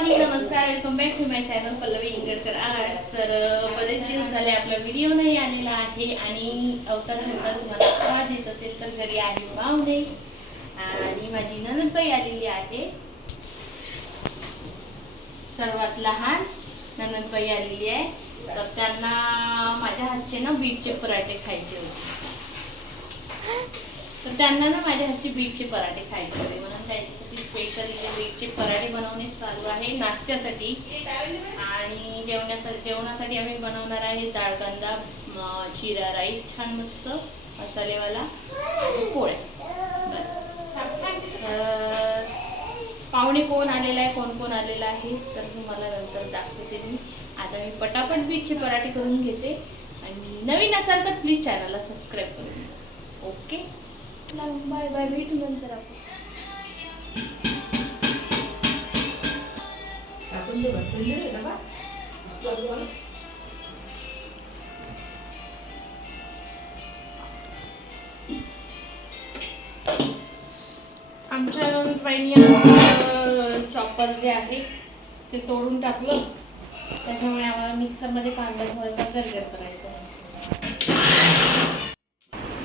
Morning, नमस्कार, welcome back to my channel Pallavi Ingalkar arts. तर बरेच दिवस झाले आपला व्हिडिओ नाही आलेला आहे आणि अवतार घरता तुम्हाला आवाज येत असेल तर घरी आहे पाहुणे आणि माझी नणंदबाई आलेली आहे। सर्वात लहान नणंदबाई आलेली आहे, तर त्यांना माझ्या हातचे ना बीटचे पराठे खायचे होते। तर त्यांना ना माझ्या हातचे बीटचे पराठे खायचे होते, म्हणून त्यांच्यासाठी स्पेशल बीटचे पराठे बनवणे चालू आहे नाश्त्यासाठी। आणि जेवणासाठी आम्ही बनवणार आहे डाळ कांदा, जिरा राईस छान मस्त मसालेवाला, पोळ्या बस। पाहुणे कोण आलेला आहे, कोण आलेला आहे तर तुम्हाला नंतर दाखवते मी। आता मी पटापट बीटचे पराठे करून घेते आणि नवीन असाल तर प्लीज चॅनलला सबस्क्राईब करून द्या। ओके, बाय बाय, भेटू नंतर आपण। आमच्या बाईंनी चॉपर जे आहे ते तोडून टाकलं, त्याच्यामुळे आम्हाला मिक्सरमध्ये कांदा थोडासा गरगर करायचा आहे।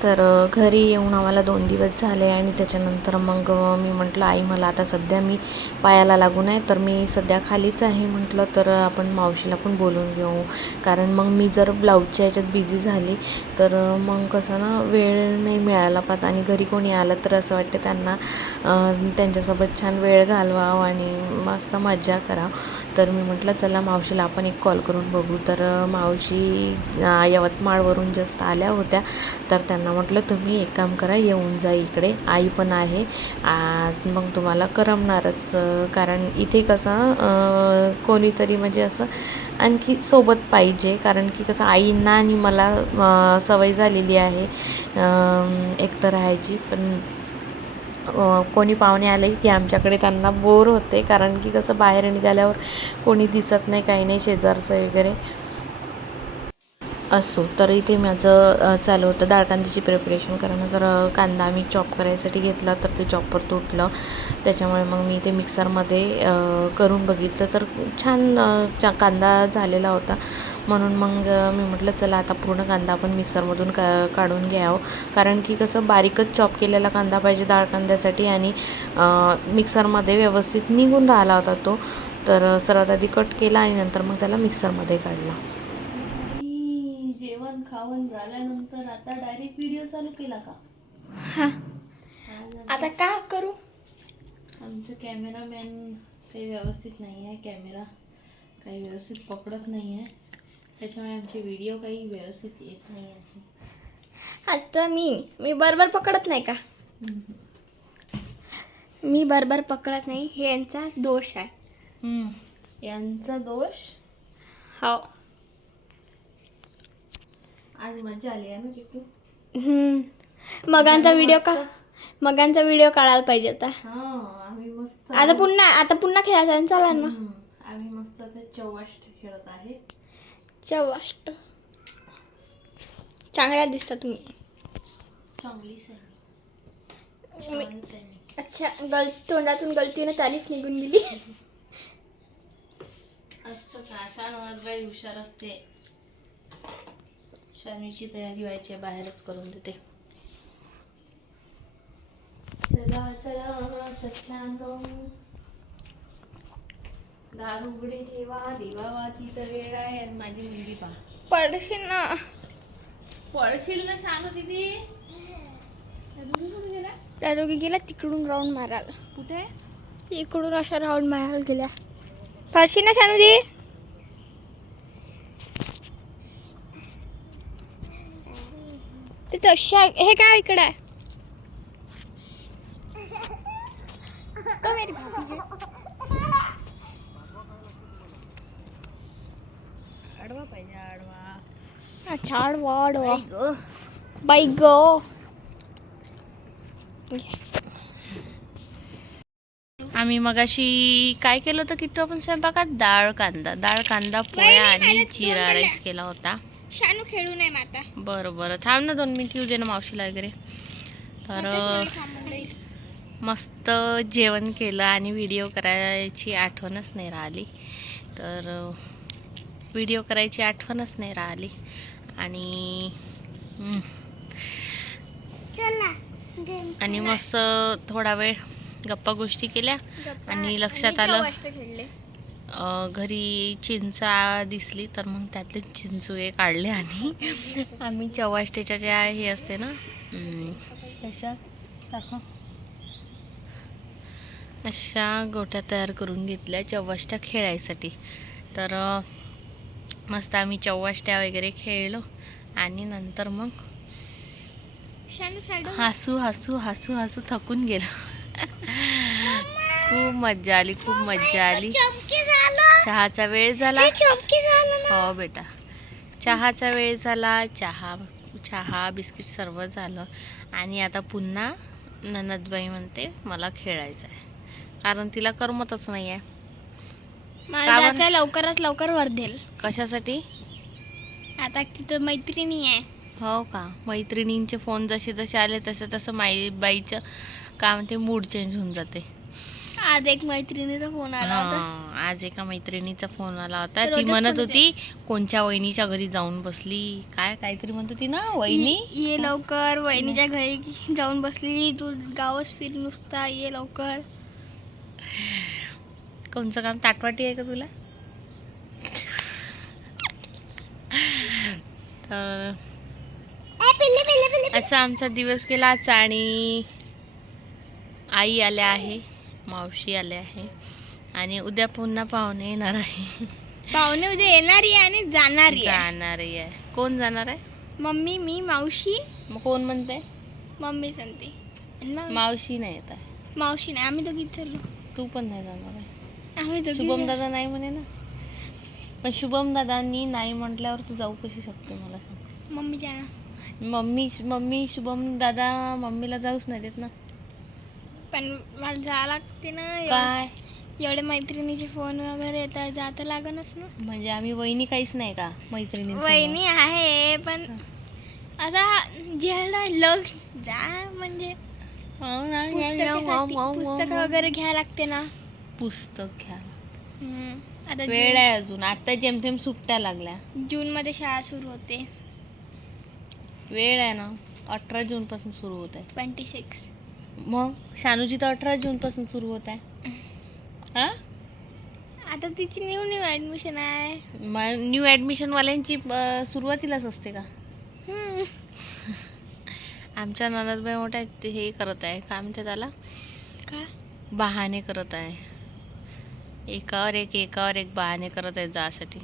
तर घरी येऊन आम्हाला 2 दिवस झाले आणि त्याच्यानंतर मग मी म्हटलं आई मला आता सध्या मी पायाला लागू नये, तर मी सध्या खालीच आहे म्हटलं तर आपण मावशीला पण बोलून घेऊ। कारण मग मी जर ब्लाऊजच्या ह्याच्यात बिझी झाली तर मग कसं ना वेळ नाही मिळायला पाहत आणि घरी कोणी आलं तर असं वाटतं त्यांना त्यांच्यासोबत छान वेळ घालवावं आणि मस्त मजा करावं। तर मी म्हटलं चला मावशीला आपण एक कॉल करून बघू। तर मावशी यवतमाळवरून जस्ट आल्या होत्या, तर त्यांना म्हटलं तुम्ही एक काम करा, येऊन जा इकडे, आई पण आहे, मग तुम्हाला करमणारच। कारण इथे कसं कोणीतरी म्हणजे असं आणखी सोबत पाहिजे, कारण की कसं आईंना आणि मला सवय झालेली आहे एकटं राहायची। पण कोणी पाहुणे आले की आमच्याकडे त्यांना बोर होते, कारण की कसं बाहेर निघाल्यावर कोणी दिसत नाही, काही नाही शेजारचं वगैरे असो। तर इथे माझं चालू होतं डाळ कांद्याची प्रिपरेशन करणं। तर कांदा मी चॉप करायसाठी घेतला तर ते चॉपर तुटलं, त्याच्यामुळे मग मी ते मिक्सरमध्ये करून बघितलं तर छान कांदा झालेला होता। म्हणून मग मी म्हटलं चला आता पूर्ण कांदा आपण मिक्सरमधून काढून घ्यावं, कारण की कसं बारीकच चॉप केलेला कांदा पाहिजे डाळ कांद्यासाठी आणि मिक्सरमध्ये व्यवस्थित निघून राहिला होता तो। तर सर्वात आधी कट केला आणि नंतर मग त्याला मिक्सरमध्ये काढला। जेवण खावण झाल्यानंतर आता डायरेक्ट व्हिडिओ चालू केला का? आता काय करू? आमचं कॅमेरामॅन काही व्यवस्थित नाही आहे, कॅमेरा काही व्यवस्थित पकडत नाही आहे, त्याच्यामुळे आमचे व्हिडिओ काही व्यवस्थित येत नाही आहे। आता मी बरोबर पकडत नाही का? मी बरोबर पकडत नाही, हे यांचा दोष आहे। यांचा दोष? हो, आज मजा आली आहे ना किट्टू? मगांचा व्हिडिओ काढायला पाहिजे होता। आम्ही मस्त आता पुन्हा खेळायचा चला ना। आम्ही मस्त आता चौवाष्ट खेळत आहे। चौवाष्ट चांगल्या दिसता तुम्ही। चांगलीच आहे मी। अच्छा, तोंडातून गलतीने तारीफ निघून गेली। असं का? शानवाजबाई हुशार असते, शानवीची तयारी व्हायची आहे, बाहेरच करून देते। चला चला सख्यानो, दार उघडे ठेवा, दिवा वातीचा वेळ आहे आणि माझी मुलगी पहा। पडशील ना पळशील ना शानू दीदी? त्या दोघी गेल्या तिकडून राऊंड मारायला। कुठे? इकडून अशा राऊंड मारायला गेल्या। पडशील ना शानूदी? ते तशा हे काय इकडे आहे? मेरी भाभी आडवा पाहिजे, आडवा। अच्छा, आडवा बाई गो। आम्ही मगाशी काय केलं होतं किट्टू आपण स्वयंपाकात? डाळ कांदा पोळ्या आणि जिरा राईस केला होता। शानू खेळू नये माता। बरं थांब ना 2 मिनिट, येऊ दे ना मावशीला वगैरे। तर मस्त जेवण केलं आणि व्हिडिओ करायची आठवणच नाही राहिली. तर व्हिडिओ करायची आठवणच नाही राहिली आणि आणि मस्त थोडा वेळ गप्पा गोष्टी केल्या आणि लक्षात आलं घरी चिंचा दिसली तर मग त्यातले चिंचुळे काढले आणि आम्ही चौवाष्टेच्या ज्या हे असते ना अशा दाखव अशा गोट्या तयार करून घेतल्या चौवाष्ट्या खेळायसाठी. तर मस्त आम्ही चौवाष्ट्या वगैरे खेळलो आणि नंतर मग हसू हसू हसू हसू थकून गेलो. खूप मज्जा आली, खूप मज्जा आली. चहाचा वेळ झाला. हो बेटा, चहाचा वेळ झाला. चहा बिस्किट सर्व झालं आणि आता पुन्हा ननदबाई म्हणते मला खेळायचं आहे, कारण तिला करमतच नाही आहे. मला लवकरात लवकर वर्धेल. कशासाठी? आता तिथं मैत्रिणी आहे. हो का? मैत्रिणींचे फोन जसे जसे आले तसं तसं बाईचं काम ते मूड चेंज होऊन जाते. आज एक मैत्रिणीचा फोन आला होता. आज एका मैत्रिणीचा फोन आला होता. ती म्हणत होती कोणच्या वहिनीच्या घरी जाऊन बसली, काहीतरी म्हणत होती ना वहिनी, ये लवकर वहिनीच्या घरी जाऊन बसली, तू गावच फिर नुसता, ये लवकर. कोणचं काम? ताटवाटी आहे का तुला? तर असा आमचा दिवस गेला आज आणि आई आल्या आहे, मावशी आल्या आहे आणि उद्या पुन्हा पाहुणे येणार आहे. पाहुणे उद्या येणारी आणि जाणारी आहे. कोण जाणार आहे? मम्मी, मी, मावशी. मग कोण म्हणते? मम्मी सांगते. मावशी नाही येत आहे. मावशी नाही, आम्ही दोघीच चाललो. तू पण नाही जाणार आहे? आम्ही दोघी. शुभम दादा नाही म्हणे ना. पण शुभम दादांनी नाही म्हटल्यावर तू जाऊ कशी शकते मला सांग? मम्मी जाणार. मम्मी शुभम दादा मम्मीला जाऊच नाही देत ना. पण मला जावं लागते ना. काय एवढे मैत्रिणीचे फोन वगैरे येतात, जातं लागणच ना. म्हणजे आम्ही वहिनी काहीच नाही का मैत्रिणी? वहिनी आहे पण आता ज्याला लग जा म्हणजे पुस्तक वगैरे घ्यायला लागते ना. पुस्तक घ्या. आता वेळ आहे अजून. आता जेमतेम सुट्ट्या लागल्या. जून मध्ये शाळा सुरू होते. वेळ आहे ना. 18 जून पासून सुरू होत आहे. 26. मग शानूची तर 18 जून पासून सुरू होत आहे. हा, आता तिची न्यू ऍडमिशन आहे. न्यू ऍडमिशन वाल्यांची सुरुवातीलाच असते का? आमच्या ननदबाई मोठ्या हे करत आहे, काय म्हणते त्याला, का बहाणे करत आहे. एकावर एक बहाणे करत आहे जासाठी.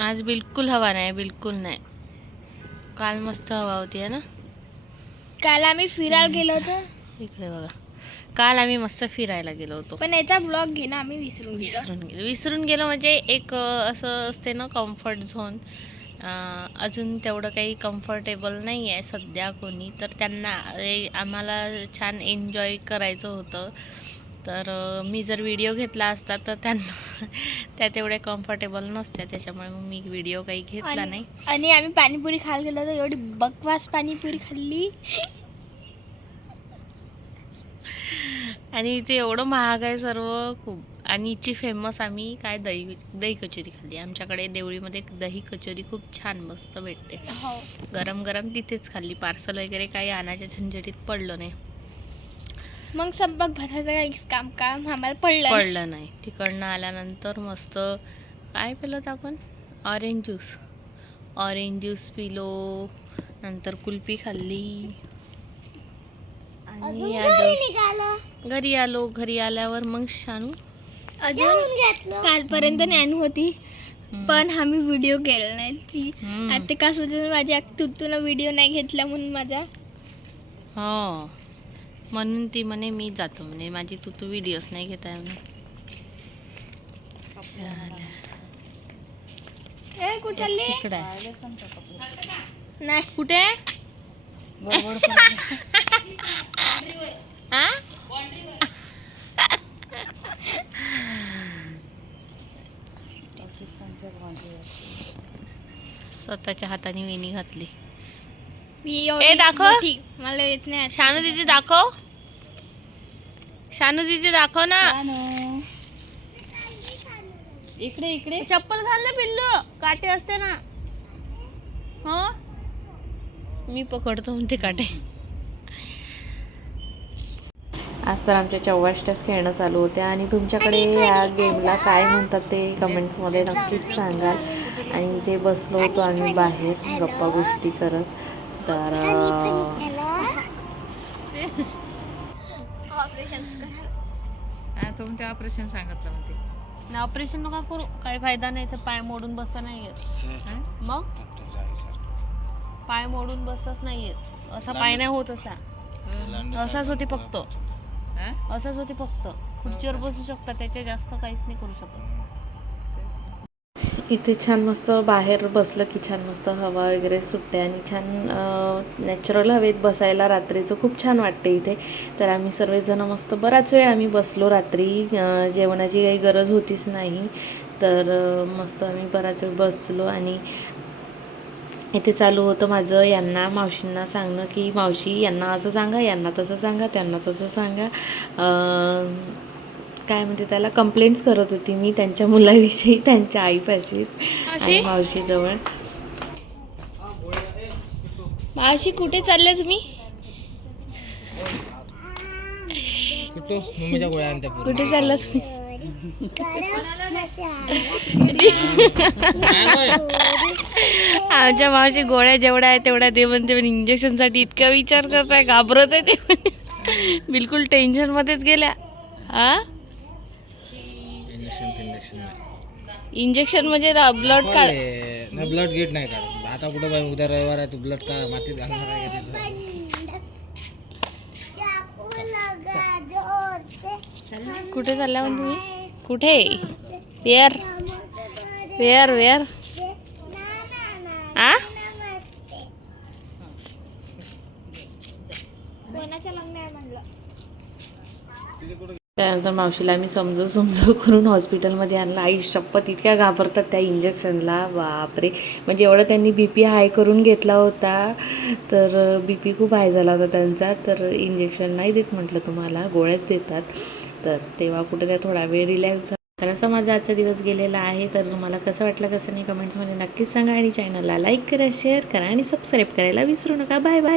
आज बिलकुल हवा नाही, बिलकुल नाही. काल मस्त हवा होती आहे ना. काल आम्ही फिरायला गेलो होतो. इकडे बघा, काल आम्ही मस्त फिरायला गेलो होतो. पण याचा ब्लॉग घे ना, आम्ही विसरून गेलो म्हणजे एक असं असते ना कम्फर्ट झोन. अजून तेवढं काही कम्फर्टेबल नाही आहे सध्या कोणी, तर त्यांना आम्हाला छान एन्जॉय करायचं होतं. तर मी जर व्हिडिओ घेतला असता तर त्यांना त्या तेवढ्या कम्फर्टेबल नसत्या, त्याच्यामुळे मग मी व्हिडिओ काही घेतला नाही. आणि आम्ही पाणीपुरी खायला गेलो होतो. एवढी बकवास पाणीपुरी खाल्ली आणि इथे एवढं महाग आहे सर्व खूप. आणि इथची फेमस आम्ही काय दही कचोरी खाल्ली. आमच्याकडे देवळीमध्ये दही कचोरी खूप छान मस्त भेटते. गरम गरम तिथेच खाल्ली. पार्सल वगैरे काही आणायच्या झंझटीत पडलो नाही. मग संपक भरायचं काही काम आम्हाला पडलं नाही. तिकडनं आल्यानंतर मस्त काय पिलो होतं आपण? ऑरेंज ज्यूस पिलो. नंतर कुल्फी खाल्ली आणि घरी आल्यावर मग शानू अजून कालपर्यंत नॅनू होती, पण आम्ही व्हिडिओ केला नाही. ती आता का सुद्धा माझ्या तुतून व्हिडिओ नाही घेतला म्हणून माझा. हो, म्हणून ती म्हणे मी जातो म्हणे, माझी तू व्हिडिओज नाही घेत आहे म्हणे. कुठे नाही कुठे स्वतःच्या हाताने वेणी घातली. मी ए, दाखव. मोठी. मला येत नाही आता. शानू दीदी दाखव. शानू दीदी दाखव ना. इकडे इकडे चप्पल घाल ना पिल्लू, काटे असते ना. हो मी पकडतो म्हणते काटे. आज तर आमच्या चौवाष्टाच खेळणं चालू होत्या आणि तुमच्याकडे या गेमला काय म्हणतात ते कमेंट्समध्ये नक्कीच सांगाल. आणि इथे बसलो होतो आम्ही बाहेर गप्पा गोष्टी करत. तर तुमचे ऑपरेशन सांगितलं म्हणते. ऑपरेशन नका करू, काही फायदा नाही. तर पाय मोडून बसता नाही येत. मग पाय मोडून बसताच नाही येत. असा पाय नाही होत. असाच होते फक्त. असंच होते फक्त. खुर्चीवर बसू शकता, त्याच्या जास्त काहीच नाही करू शकत. इथे छान मस्त बाहेर बसलं की छान मस्त हवा वगैरे सुटते आणि छान नॅचरल हवेत बसायला रात्रीचं खूप छान वाटते इथे. तर आम्ही सर्वजण मस्त बराच वेळ आम्ही बसलो रात्री. जेवणाची काही गरज होतीच नाही. तर मस्त आम्ही बराच वेळ बसलो आणि इथे चालू होतं माझं यांना मावशींना सांगणं की मावशी यांना असं सांगा, यांना तसं सांगा, त्यांना तसं सांगा. काय म्हणते त्याला, कंप्लेंट्स करत होती मी त्यांच्या मुलाविषयी त्यांच्या आईपाशीच आणि मावशीजवळ. मावशी कुठे चालले तुम्ही? कुठे चालला तुम्ही? आमच्या मावशी गोळ्या जेवढ्या आहे तेवढ्या दे म्हणते. इंजेक्शनसाठी इतका विचार करताय, घाबरत आहे ते. बिलकुल टेन्शनमध्येच गेल्या. इंजेक्शन म्हणजे ब्लड काढ. ब्लड गेट नाही काढ. आता कुठं उद्या रविवार आहे, तू ब्लड का मातीत घालणार आहे का तिथं? कुठे चालला मग तुम्ही? कुठे? वेअर वेअर वेअर आ त्यानंतर मावशीला आम्ही समजू करून हॉस्पिटलमध्ये आणलं. आई शपथ इतक्या घाबरतात त्या इंजेक्शनला, बापरे. म्हणजे एवढं त्यांनी BP हाय करून घेतला होता. तर BP खूप हाय झाला होता त्यांचा. तर इंजेक्शन नाही देत म्हटलं तुम्हाला, गोळ्याच देतात. तर तेव्हा कुठे त्या थोडा वेळ रिलॅक्स झाला. तर असा माझा आजचा दिवस गेलेला आहे. तर तुम्हाला कसं वाटलं कसं नाही कमेंट्समध्ये नक्कीच सांगा. आणि चॅनलला लाईक करा, शेअर करा आणि सबस्क्राईब करायला विसरू नका. Bye bye.